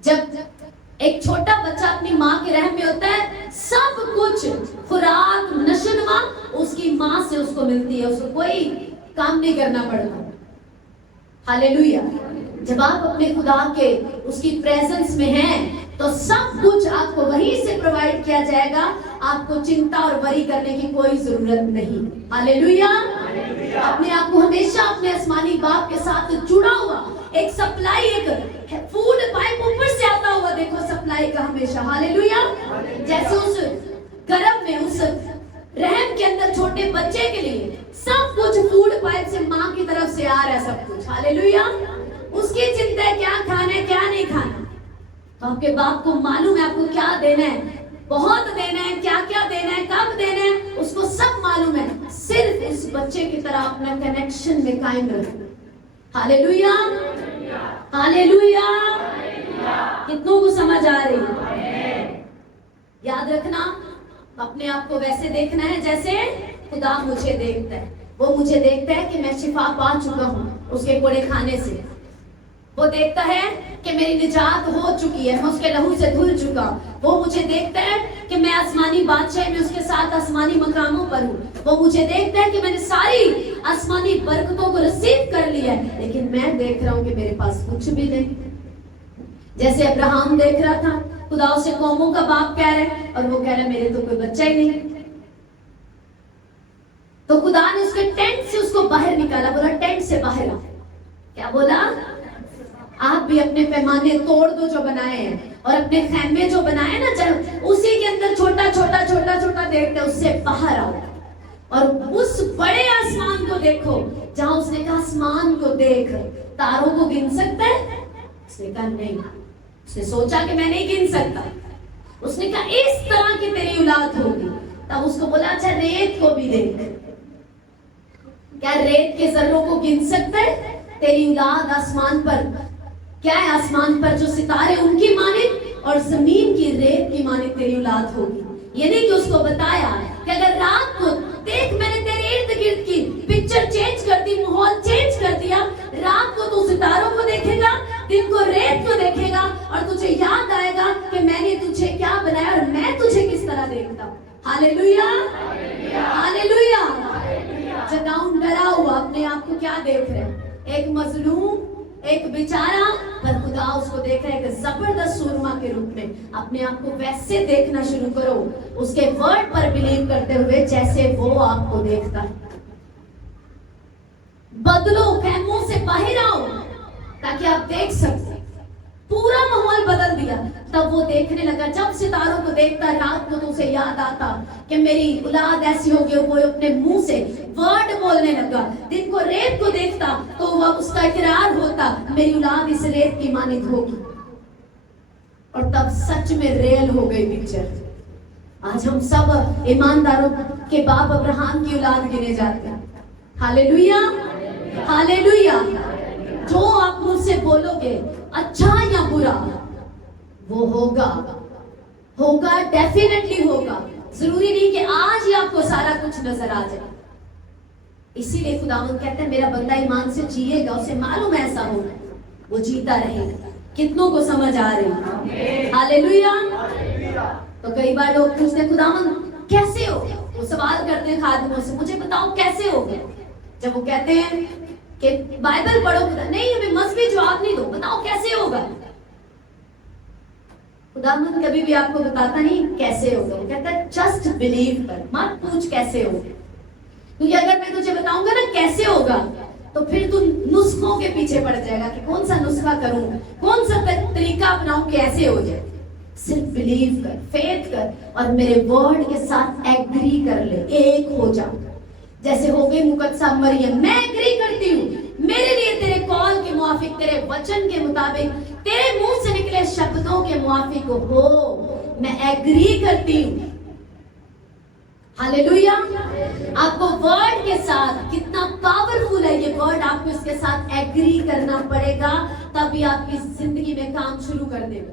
जब एक छोटा बच्चा अपनी माँ के रहम में होता है, सब कुछ खुराक नशोनुमा उसकी माँ से उसको मिलती है, उसको कोई काम नहीं करना पड़ता। हालेलुया। जब आप अपने खुदा के उसकी प्रेजेंस में हैं तो सब कुछ आपको वहीं से प्रोवाइड किया जाएगा, आपको चिंता और वरी करने की कोई जरूरत नहीं। हालेलुया। अपने आप को हमेशा अपने आसमानी बाप के साथ जुड़ा हुआ एक सप्लाई, एक फूड पाइप ऊपर से आता हुआ देखो सप्लाई का हमेशा। हालेलुया। जैसे उस गर्भ में, उस रहम के अंदर छोटे बच्चे के लिए सब कुछ फूड पाइप से माँ की तरफ से आ रहा है सब कुछ। हालेलुया। उसकी चिंता है क्या खाना है क्या नहीं खाना, तो आपके बाप को मालूम है आपको क्या देना है, बहुत देना है, क्या क्या देना है, कब देना है, उसको सब मालूम है। सिर्फ इस बच्चे की तरह अपना कनेक्शन में कायम रखना। Hallelujah, hallelujah. कितनों को समझ आ रही है? याद रखना, अपने आप को वैसे देखना है जैसे खुदा मुझे देखता है। वो मुझे देखता है कि मैं शिफा पा चुका हूँ उसके कोड़े खाने से। वो देखता है कि मेरी निजात हो चुकी है, मैं उसके लहू से धुल चुका। वो मुझे देखता है कि मैं आसमानी बादशाह में उसके साथ आसमानी मकामों पर हूँ। वो मुझे देखता है कि मैंने सारी आसमानी बरकतों को रिसीव कर लिया है, लेकिन मैं देख रहा हूँ कि मेरे पास कुछ भी नहीं। जैसे अब्राहम देख रहा था, खुदा उसे कौमों का बाप कह रहा है और वो कह रहा है मेरे तो कोई बच्चा ही नहीं। तो खुदा ने उसके टेंट से उसको बाहर निकाला, बोला टेंट से बाहर आ। क्या बोला? आप भी अपने पैमाने तोड़ दो जो बनाए हैं, और अपने खैमे जो बनाए ना, जब उसी के अंदर छोटा छोटा छोटा छोटा देखते उससे बाहर आओ और उस बड़े आसमान को देखो जहां उसने कहा आसमान को देख, तारों को गिन सकता है? उसने कहा नहीं। उसने सोचा कि मैं नहीं गिन सकता। उसने कहा इस तरह की तेरी औलाद होगी। तब उसको बोला अच्छा रेत को भी देख, क्या रेत के जर्रों को गिन सकता है? तेरी औलाद आसमान पर, क्या है आसमान पर जो सितारे उनकी मानित और जमीन की रेत की मानित तेरी औलाद होगी। ये नहीं कि उसको बताया कि अगर रात को देख मैंने तेरे इर्द गिर्द की पिक्चर चेंज कर दी, माहौल चेंज कर दिया, रात को तू सितारों को देखेगा, दिन को रेत को देखेगा और तुझे याद आएगा कि मैंने तुझे क्या बनाया और मैं तुझे किस तरह देखता हूँ। Hallelujah, hallelujah. जगाऊं डरा हुआ अपने आप को क्या देख रहे हैं? एक मजलूम, एक बेचारा, पर खुदा उसको देख रहा है कि जबरदस्त सूरमा के रूप में। अपने आप को वैसे देखना शुरू करो, उसके वर्ड पर बिलीव करते हुए जैसे वो आपको देखता है। बदलो, खैमों से बाहर आओ ताकि आप देख सको। पूरा माहौल बदल दिया। तब वो देखने लगा, जब सितारों को देखता रात को तो उसे याद आता कि मेरी औलाद ऐसी होगी। वो अपने मुंह से वर्ड बोलने लगा। दिन को रेत को देखता तो वह उसका इकरार होता, मेरी औलाद इस रेत की मानित होगी। और तब सच में रियल हो गई पिक्चर। आज हम सब ईमानदारों के बाप अब्राहम की औलाद गिने जाते हैं। Hallelujah, hallelujah. जो आप मुझसे बोलोगे अच्छा या बुरा, वो होगा, होगा, डेफिनेटली होगा। जरूरी नहीं कि आज ही आपको सारा कुछ नजर आ जाए। इसीलिए खुदावंद कहते हैं मेरा बंदा ईमान से जिएगा, उसे मालूम ऐसा होगा, वो जीता रहेगा। कितनों को समझ आ रही है? हालेलुया। तो कई बार लोग पूछते हैं खुदावंद कैसे हो? वो सवाल करते हैं खादिमों से, मुझे बताओ कैसे हो गए? जब वो कहते हैं कि बाइबल पढ़ो, नहीं हमें मजहबी जवाब नहीं दो, बताओ कैसे होगा। खुदावंद कभी भी आपको बताता नहीं कैसे होगा, वो कहता है जस्ट बिलीव कर, मत पूछ कैसे होगा। क्योंकि अगर मैं तुझे बताऊंगा ना कैसे होगा तो फिर तू नुस्खों के पीछे पड़ जाएगा कि कौन सा नुस्खा करूं, कौन सा तरीका अपनाऊं कैसे हो जाए। सिर्फ बिलीव कर, फेथ कर और मेरे वर्ड के साथ एग्री कर ले, एक हो जाओ। जैसे हो गई मुकद्दसा मरियम, मैं एग्री करती हूँ, मेरे लिए तेरे कॉल के मुआफिक, तेरे वचन के मुताबिक, तेरे मुंह से निकले शब्दों के मुआफिक हो, मैं एग्री करती हूँ। हालेलुया। आपको वर्ड के साथ, कितना पावरफुल है ये वर्ड, आपको इसके साथ एग्री करना पड़ेगा, तभी आपकी जिंदगी में काम शुरू कर देगा।